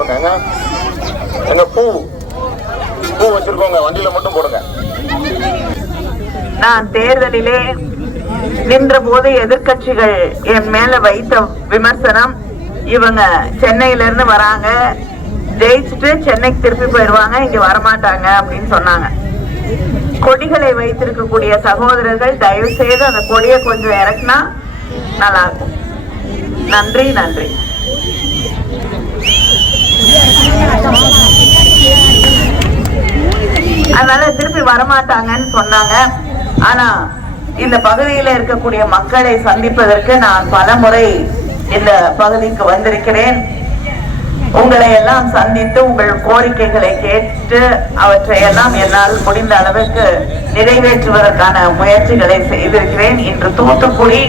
எங்க? பூ. பூ வச்சிருக்கோங்க. வண்டியில மட்டும் போடுங்க. நான் தேர்தலிலே நின்ற போது எதிர்க்கட்சிகள் என் மேல வைத்த விமர்சனம் இவங்க சென்னையில இருந்து வராங்க. ஜெயிச்சுட்டு சென்னைக்கு திருப்பி போயிடுவாங்க இங்க வரமாட்டாங்க அப்படின்னு சொன்னாங்க. கொடிகளை வைத்திருக்கக்கூடிய சகோதரர்கள் தயவு செய்து அந்த கொடியை கொஞ்சம் இறக்குனா நல்லா இருக்கும் நன்றி நன்றி. அதனால திருப்பி வரமாட்டாங்கன்னு சொன்னாங்க. ஆனா இந்த பகுதியில இருக்கக்கூடிய மக்களை சந்திப்பதற்கு நான் பல முறை இந்த பகுதிக்கு வந்திருக்கிறேன். உங்களை எல்லாம் சந்தித்து உங்கள் கோரிக்கைகளை கேட்டு அவற்றை எல்லாம் என்னால் முடிந்த அளவுக்கு நிறைவேற்றுவதற்கான முயற்சிகளை செய்திருக்கிறேன். இன்று தூத்துக்குடி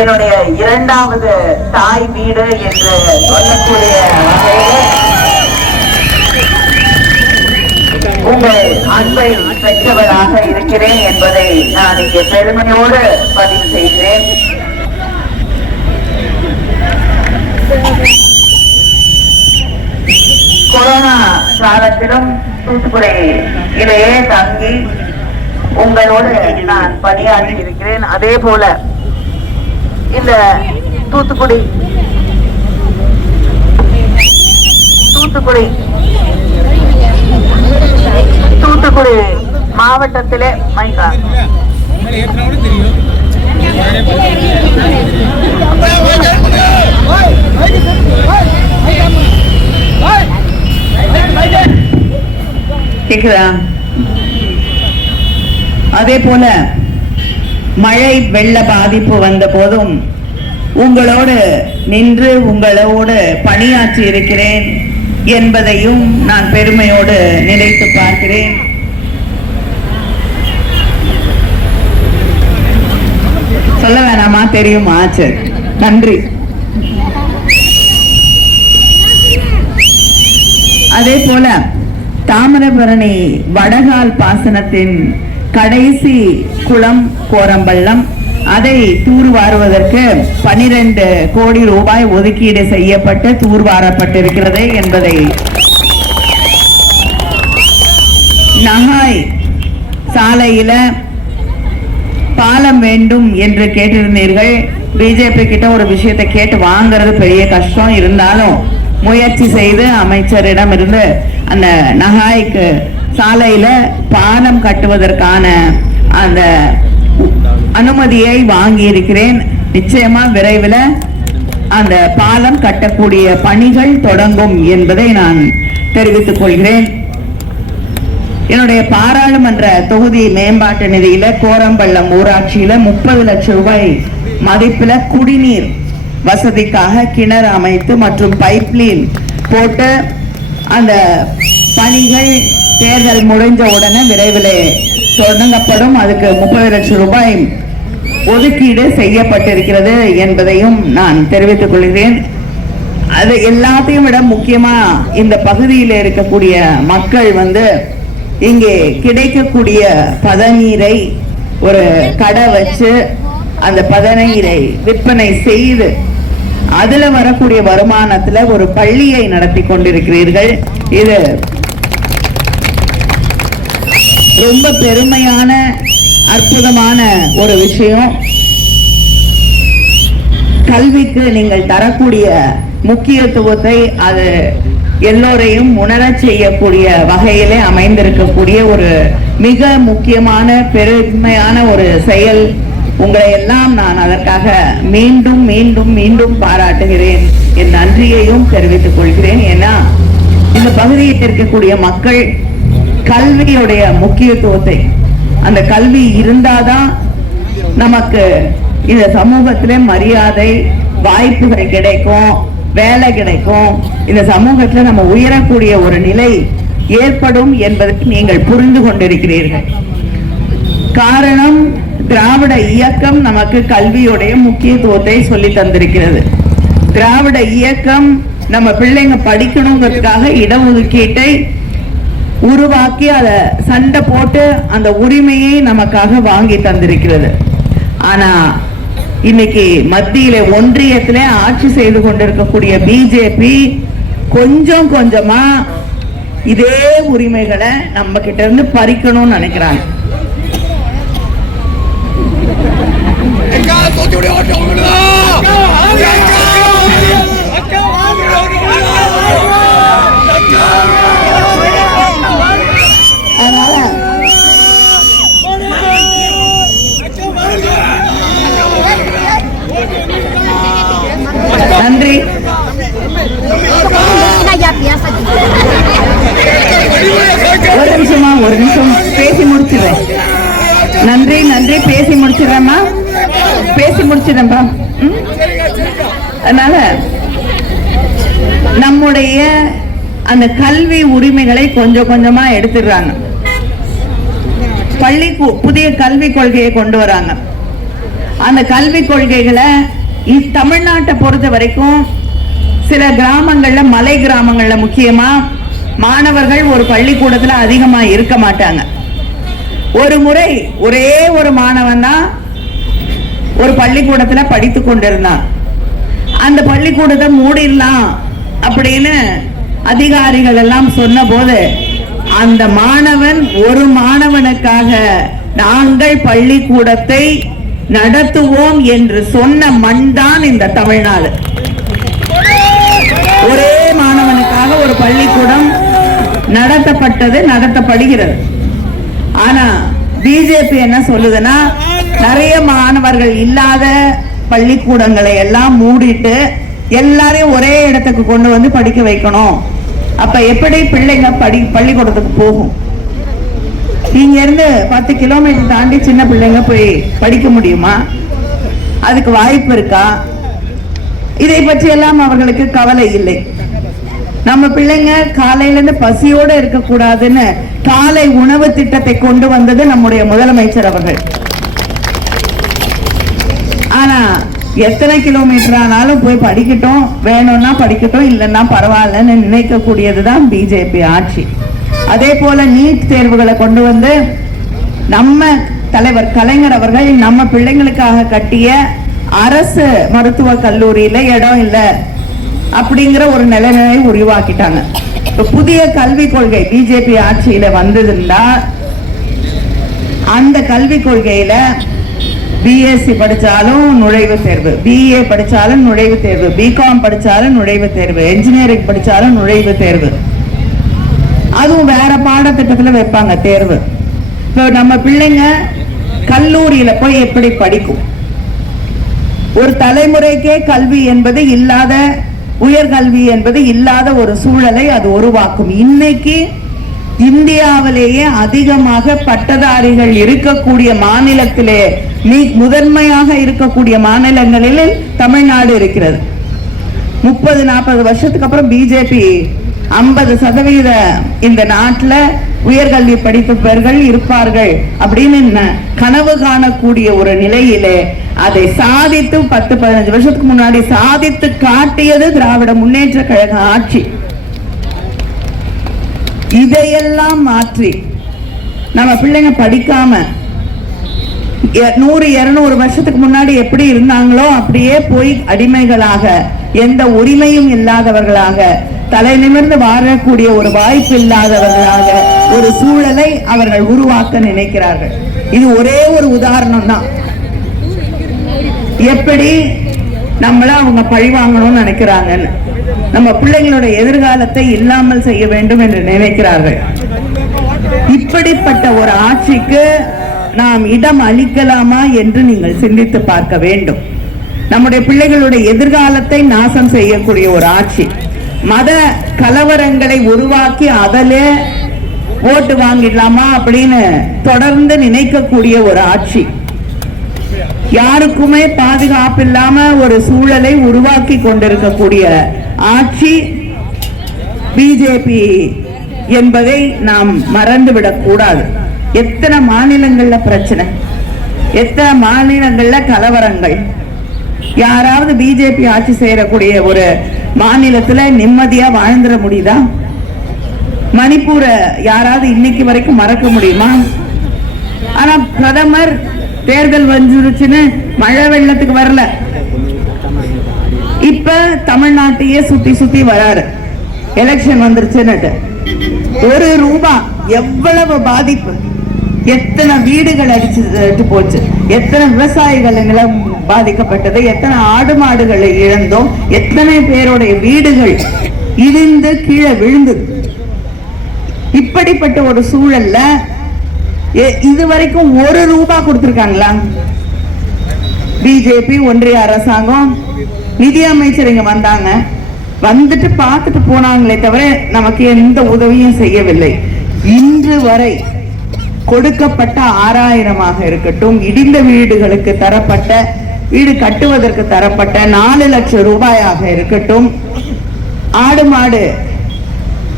என்னுடைய இரண்டாவது தாய் வீடு என்று சொல்லக்கூடிய உங்கள் அன்பை பெற்றவராக இருக்கிறேன் என்பதை நான் இங்கே பெருமையோடு பதிவு செய்கிறேன். கொரோனா காலத்திலும் தூத்துக்குடியிலேயே தங்கி உங்களோடு நான் பணியாற்றி இருக்கிறேன். அதே போல இந்த தூத்துக்குடி தூத்துக்குடி தூத்துக்குடி மாவட்டத்திலே மைக்கா கேக்குதா? அதே போல மழை வெள்ள பாதிப்பு வந்த போதும் உங்களோடு நின்று உங்களோடு பணியாற்றி இருக்கிறேன் என்பதையும் நான் பெருமையோடு நினைத்து பார்க்கிறேன். சொல்ல வேணாமா? தெரியுமா? சரி. நன்றி. அதே போல தாமிரபரணி வடகால் பாசனத்தின் கடைசி குளம் கோரம்பள்ளம் அதை தூர்வாருவதற்கு பனிரெண்டு கோடி ரூபாய் ஒதுக்கீடு செய்யப்பட்டு தூர்வாரப்பட்டிருக்கிறது என்பதை நகாய் சாலையில பாலம் வேண்டும் என்று கேட்டிருந்தீர்கள். பிஜேபி கிட்ட ஒரு விஷயத்தை கேட்டு வாங்குறது பெரிய கஷ்டம். இருந்தாலும் முயற்சி செய்து அமைச்சரிடம் இருந்து அந்த நகாய்க்கு சாலையில பாலம் கட்டுவதற்கான அந்த அனுமதியை வாங்கி இருக்கிறேன் நிச்சயமா விரைவில் அந்த பாலம் கட்டக்கூடிய பணிகள் தொடங்கும் என்பதை நான் தெரிவித்துக் கொள்கிறேன். என்னுடைய பாராளுமன்ற தொகுதி மேம்பாட்டு நிதியில கோரம்பள்ளம் ஊராட்சியில முப்பது லட்சம் ரூபாய் மதிப்புல குடிநீர் வசதிக்காக கிணறு அமைத்து மற்றும் பைப்லைன் போட்டு அந்த பணிகள் தேர்தல் முடிஞ்ச உடனே விரைவில் தொடங்கப்படும். அதுக்கு முப்பது லட்சம் ரூபாய் ஒதுக்கீடு செய்யப்பட்டிருக்கிறது என்பதையும் நான் தெரிவித்துக் கொள்கிறேன். அது எல்லாத்தையும் விட முக்கியமா இந்த பகுதியில் இருக்கக்கூடிய மக்கள் வந்து இங்கே கிடைக்கக்கூடிய பதநீரை ஒரு கடை வச்சு அந்த பதநீரை விற்பனை செய்து அதுல வரக்கூடிய வருமானத்துல ஒரு பள்ளியை நடத்தி கொண்டிருக்கிறீர்கள். இது ரொம்ப பெருமையான அற்புதமான ஒரு விஷயம். கல்விக்கு நீங்கள் தரக்கூடிய முக்கியத்துவத்தை அது எல்லோரையும் உணரச் செய்யக்கூடிய வகையிலே அமைந்திருக்கக்கூடிய ஒரு மிக முக்கியமான பெருமையான ஒரு செயல். உங்களை எல்லாம் நான் அதற்காக மீண்டும் மீண்டும் மீண்டும் பாராட்டுகிறேன். என் நன்றியையும் தெரிவித்துக் கொள்கிறேன். ஏன்னா இந்த பகுதியில் இருக்கக்கூடிய மக்கள் கல்வியுடைய முக்கியத்துவத்தை அந்த கல்வி இருந்தாதான் நமக்கு இந்த சமூகத்திலே மரியாதை வாய்ப்புகள் கிடைக்கும். வேலை கிடைக்கும். இந்த சமூகத்துல நம்ம உயரக்கூடிய ஒரு நிலை ஏற்படும் என்பதற்கு நீங்கள் புரிந்து கொண்டிருக்கிறீர்கள். காரணம் திராவிட இயக்கம் நமக்கு கல்வியுடைய முக்கியத்துவத்தை சொல்லி தந்திருக்கிறது. திராவிட இயக்கம் நம்ம பிள்ளைங்க படிக்கணுங்கிறதுக்காக இடஒதுக்கீட்டை உருவாக்கி அதை சண்டை போட்டு அந்த உரிமையை நமக்காக வாங்கி தந்திருக்கிறது. ஆனா இன்னைக்கு மத்தியில ஒன்றியத்துல ஆட்சி செய்து கொண்டிருக்கக்கூடிய பிஜேபி கொஞ்சம் கொஞ்சமா இதே உரிமைகளை நம்ம கிட்ட இருந்து பறிக்கணும்னு நினைக்கிறாங்க. அதனால அந்த கல்வி உரிமைகளை கொஞ்சம் கொஞ்சமா எடுத்துடுறாங்க. பள்ளி கு- புதிய கல்விக் கொள்கையை கொண்டு வராங்க. அந்த கல்விக் கொள்கைகளை தமிழ்நாட்டை பொறுத்த வரைக்கும் சில கிராமங்கள்ல மலை கிராமங்கள்ல முக்கியமா மாணவர்கள் ஒரு பள்ளிக்கூடத்துல அதிகமா இருக்க மாட்டாங்க. ஒரு முறை ஒரே ஒரு மாணவன் தான் ஒரு பள்ளிக்கூடத்துல படித்து கொண்டிருந்தான். அந்த பள்ளிக்கூடத்தை மூடிடலாம் அப்படின்னு அதிகாரிகள் எல்லாம் சொன்ன போது அந்த மாணவன் ஒரு மாணவனுக்காக நாங்கள் பள்ளிக்கூடத்தை நடத்துவோம் என்று சொன்ன மண் தான் இந்த தமிழ்நாடு. ஒரே மாணவனுக்காக ஒரு பள்ளிக்கூடம் நடத்தப்பட்டது நடத்தப்படுகிறது ஆனா பிஜேபி என்ன சொல்லுதுன்னா நிறைய மாணவர்கள் இல்லாத பள்ளிக்கூடங்களை எல்லாம் மூடிட்டு எல்லாரையும் ஒரே இடத்துக்கு கொண்டு வந்து படிக்க வைக்கணும். அப்ப எப்படி பிள்ளைங்க படி பள்ளிக்கூடத்துக்கு போகும்? இங்க இருந்து பத்து கிலோமீட்டர் தாண்டி சின்ன பிள்ளைங்க போய் படிக்க முடியுமா? அதுக்கு வாய்ப்பு இருக்கா? இதை பற்றி எல்லாம் அவர்களுக்கு கவலை இல்லை. நம்ம பிள்ளைங்க காலையில இருந்து பசியோட இருக்கக்கூடாதுன்னு காலை உணவு திட்டத்தை கொண்டு வந்தது நம்முடைய முதலமைச்சர் அவர்கள். ஆனா எத்தனை கிலோமீட்டர் ஆனாலும் போய் படிக்கட்டும். வேணும்னா படிக்கட்டும் இல்லைன்னா பரவாயில்லன்னு நினைக்கக்கூடியது தான் பிஜேபி ஆட்சி. அதே போல நீட் தேர்வுகளை கொண்டு வந்து நம்ம தலைவர் கலைஞர் அவர்கள் நம்ம பிள்ளைங்களுக்காக கட்டிய அரசு மருத்துவ கல்லூரியில இடம் இல்லை அப்படிங்கிற ஒரு நிலைமையை உருவாக்கிட்டாங்க. இப்ப புதிய கல்விக் கொள்கை பிஜேபி ஆட்சியில வந்ததுன்னா அந்த கல்விக் கொள்கையில பிஎஸ்சி படித்தாலும் நுழைவுத் தேர்வு. பிஏ படித்தாலும் நுழைவுத் தேர்வு. பிகாம் படித்தாலும் நுழைவுத் தேர்வு. இன்ஜினியரிங் படித்தாலும் நுழைவுத் தேர்வு. அதுவும் வேற பாடத்திட்டத்தில் வைப்பாங்க தேர்வு. இப்போ நம்ம பிள்ளைங்க கல்லூரியில் போய் எப்படி படிக்கும்? ஒரு தலைமுறைக்கே கல்வி என்பது இல்லாத உயர்கல்வி என்பது இல்லாத ஒரு சூழலை அது உருவாக்கும். இன்னைக்கு இந்தியாவிலேயே அதிகமாக பட்டதாரிகள் இருக்கக்கூடிய மாநிலத்திலே நீ முதன்மையாக இருக்கக்கூடிய மாநிலங்களில் தமிழ்நாடு இருக்கிறது. முப்பது நாற்பது வருஷத்துக்கு அப்புறம் பிஜேபி ஐம்பது சதவீத இந்த நாட்டில் உயர்கல்வி படித்தவர்கள் இருப்பார்கள் அப்படின்னு கனவு காணக்கூடிய ஒரு நிலையிலே அதை சாதித்து பத்து பதினஞ்சு வருஷத்துக்கு முன்னாடி சாதித்து காட்டியது திராவிட முன்னேற்ற கழக ஆட்சி. இதையெல்லாம் மாற்றி. நம்ம பிள்ளைங்க படிக்காம எ- நூறு இருநூறு வருஷத்துக்கு முன்னாடி எப்படி இருந்தாங்களோ அப்படியே போய் அடிமைகளாக எந்த உரிமையும் இல்லாதவர்களாக தலை நிமிர்ந்து வாழக்கூடிய ஒரு வாய்ப்பு இல்லாதவர்களாக ஒரு சூழலை அவர்கள் உருவாக்க நினைக்கிறார்கள். இது ஒரே ஒரு உதாரணம் தான். எப்படி நம்மள அவங்க பழி வாங்கணும்னு நினைக்கிறாங்கன்னு. நம்ம பிள்ளைங்களோட எதிர்காலத்தை இல்லாமல் செய்ய வேண்டும் என்று நினைக்கிறார்கள். இப்படிப்பட்ட ஒரு ஆட்சிக்கு நாம் இடம் அளிக்கலாமா என்று நீங்கள் சிந்தித்து பார்க்க வேண்டும். நம்முடைய பிள்ளைகளுடைய எதிர்காலத்தை நாசம் செய்யக்கூடிய ஒரு ஆட்சி. மத கலவரங்களை உருவாக்கி அதிலே ஓட்டு வாங்கிடலாமா அப்படின்னு தொடர்ந்து நினைக்கக்கூடிய ஒரு ஆட்சி. யாருக்குமே பாதுகாப்பு இல்லாம ஒரு சூழலை உருவாக்கி கொண்டிருக்கக்கூடிய ஆட்சி பிஜேபி என்பதை நாம் மறந்துவிடக் கூடாது. எத்தனை மாநிலங்கள்ல பிரச்சனை? எத்தனை மாநிலங்கள்ல கலவரங்கள்? யாராவது பிஜேபி ஆட்சி செய்யக்கூடிய ஒரு மாநிலத்துல நிம்மதியா வாழ்ந்துட முடியுதா? மணிப்பூரை யாராவது இன்னைக்கு வரைக்கும் மறக்க முடியுமா? ஆனா பிரதமர் தேர்தல் வந்துருச்சுன்னு மழை வெள்ளத்துக்கு வரல. இப்ப தமிழ்நாட்டையே சுத்தி சுத்தி வராரு. எலெக்ஷன் வந்துருச்சுன்னு ஒரு ரூபா எவ்வளவு பாதிப்பு? எத்தனை வீடுகள் அடிச்சுட்டு போச்சு? எத்தனை விவசாயிகள் நிலம் பாதிக்கப்பட்டது? எத்தனை ஆடு மாடுகளை இழந்தோம்? எத்தனை பேருடைய வீடுகள் இடிந்து கீழே விழுந்தது? இப்படிப்பட்ட ஒரு சூழல்ல இது வரைக்கும் ஒரு ரூபா கொடுத்திருக்காங்களா? பிஜேபி ஒன்றிய அரசாங்கம் நிதியமைச்சர் இங்க வந்தாங்க. வந்துட்டு பார்த்துட்டு போனாங்களே தவிர நமக்கு எந்த உதவியும் செய்யவில்லை. இன்று வரை கொடுக்கப்பட்ட ஆறாயிரமாக இருக்கட்டும் இடிந்த வீடுகளுக்கு தரப்பட்ட வீடு கட்டுவதற்கு தரப்பட்ட நாலு லட்சம் ரூபாயாக இருக்கட்டும் ஆடு மாடு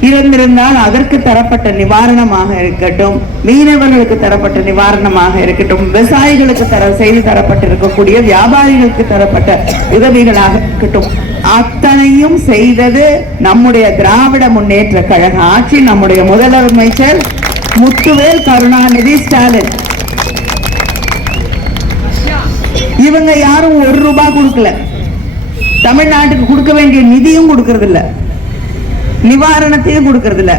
இருந்திருந்தால் அதற்கு தரப்பட்ட நிவாரணமாக இருக்கட்டும் மீனவர்களுக்கு தரப்பட்ட நிவாரணமாக இருக்கட்டும் விவசாயிகளுக்கு தர செய்து தரப்பட்டிருக்கக்கூடிய வியாபாரிகளுக்கு தரப்பட்ட உதவிகளாக இருக்கட்டும். அத்தனையும் செய்தது நம்முடைய திராவிட முன்னேற்ற கழக ஆட்சி நம்முடைய முதலமைச்சர் முத்துவேல் கருணாநிதி ஸ்டாலின். இவங்க யாரும் ஒரு ரூபாய் கொடுக்கல. தமிழ்நாட்டுக்கு கொடுக்க வேண்டிய நிதியும் கொடுக்கறது நிவாரணத்தையும் கொடுக்கறது இல்ல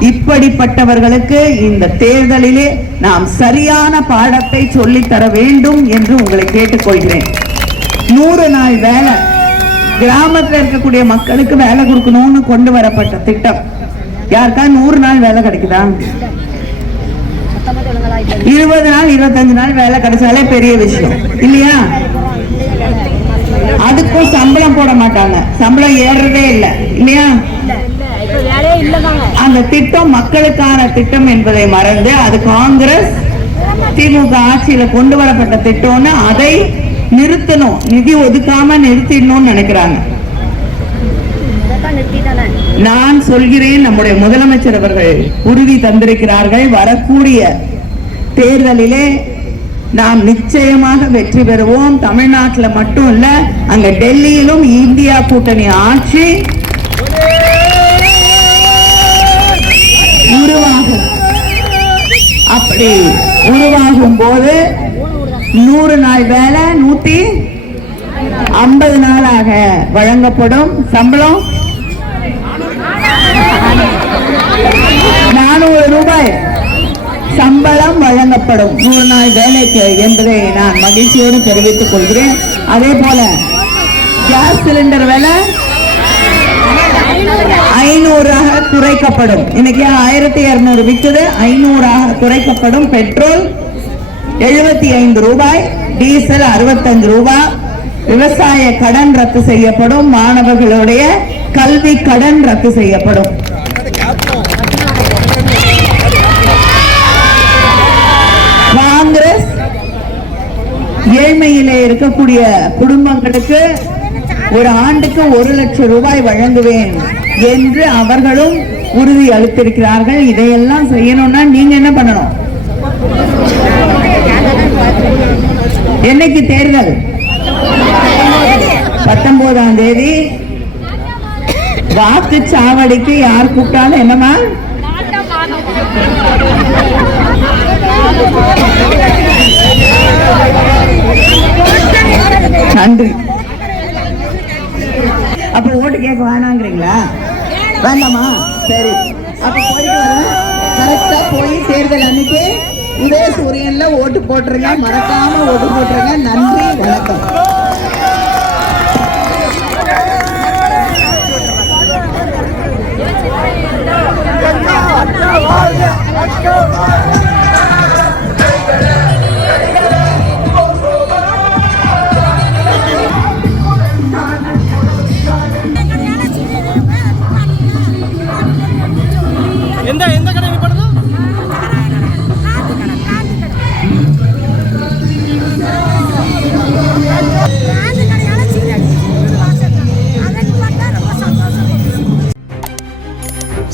இப்படிப்பட்டவர்களுக்கு இந்த தேர்தலிலே நாம் சரியான பாடத்தை சொல்லி தர வேண்டும் என்று உங்களை கேட்டுக்கொள்கிறேன். நூறு நாள் வேலை. கிராமத்துல இருக்கக்கூடிய மக்களுக்கு வேலை கொடுக்கணும்னு கொண்டு வரப்பட்ட திட்டம். யாருக்கா நூறு நாள் வேலை கிடைக்குதா? இருபது நாள் இருபத்தஞ்சு நாள் வேலை கிடைச்சாலே பெரிய விஷயம். இல்லையா? அதுக்கும் சம்பளம் போட மாட்டாங்க. சம்பளம் ஏறுறதே இல்ல. இல்லையா? அந்த திட்டம் மக்களுக்கான திட்டம் என்பதை மறந்து அது காங்கிரஸ் திமுக ஆட்சியில கொண்டு வரப்பட்ட திட்டம்னு அதை நிறுத்தணும். நிதி ஒதுக்காம நிறுத்திடணும்னு நினைக்கிறாங்க. நான் சொல்கிறேன் நம்முடைய முதலமைச்சர் அவர்கள் உறுதி தந்திருக்கிறார்கள். வரக்கூடிய தேர்தலிலே நாம் நிச்சயமாக வெற்றி பெறுவோம். தமிழ்நாட்டில் மட்டும் இல்ல அங்க டெல்லியிலும் இந்தியா கூட்டணி ஆட்சி உருவாகும். அப்படி உருவாகும் போது நூறு நாள் வேலை நூத்தி ஐம்பது நாளாக வழங்கப்படும் சம்பளம். நானூறு ரூபாய் சம்பளம் வழங்கப்படும். நூறு நாள் வேலைக்கு என்பதை நான் மகிழ்ச்சியோடு தெரிவித்துக் கொள்கிறேன். அதே போல கேஸ் சிலிண்டர் விலை ஐநூறாக குறைக்கப்படும். இன்னைக்கு ஆயிரத்தி இருநூறு விற்குது ஐநூறாக குறைக்கப்படும் பெட்ரோல். எழுபத்தி ஐந்து ரூபாய் டீசல் அறுபத்தஞ்சு ரூபாய் விவசாய கடன் ரத்து செய்யப்படும் மாணவர்களுடைய கல்வி கடன் ரத்து செய்யப்படும். காங்கிரஸ் ஏழ்மையிலே இருக்கக்கூடிய குடும்பங்களுக்கு ஒரு ஆண்டுக்கு ஒரு லட்சம் ரூபாய் வழங்குவேன். என்று அவர்களும் உறுதி அளித்திருக்கிறார்கள். இதையெல்லாம் செய்யணும்னா நீங்க என்ன பண்ணணும்? என்னைக்கு தேர்தல்? பத்தொன்பதாம் தேதி. வாக்குச்சாவடிக்கு யார் கூப்பிட்டாலும் என்னமா நன்றி அப்ப ஓட்டு கேட்க வேணாங்கிறீங்களா வேண்டாமா சரி அப்ப போயிட்டு வரேன் கரெக்டா போய் தேர்தல் அன்னைக்கு இதே சூரியன்ல ஓட்டு போட்டுருங்க. மறக்காம ஓட்டு போட்டுருங்க. நன்றி வணக்கம். ఎంత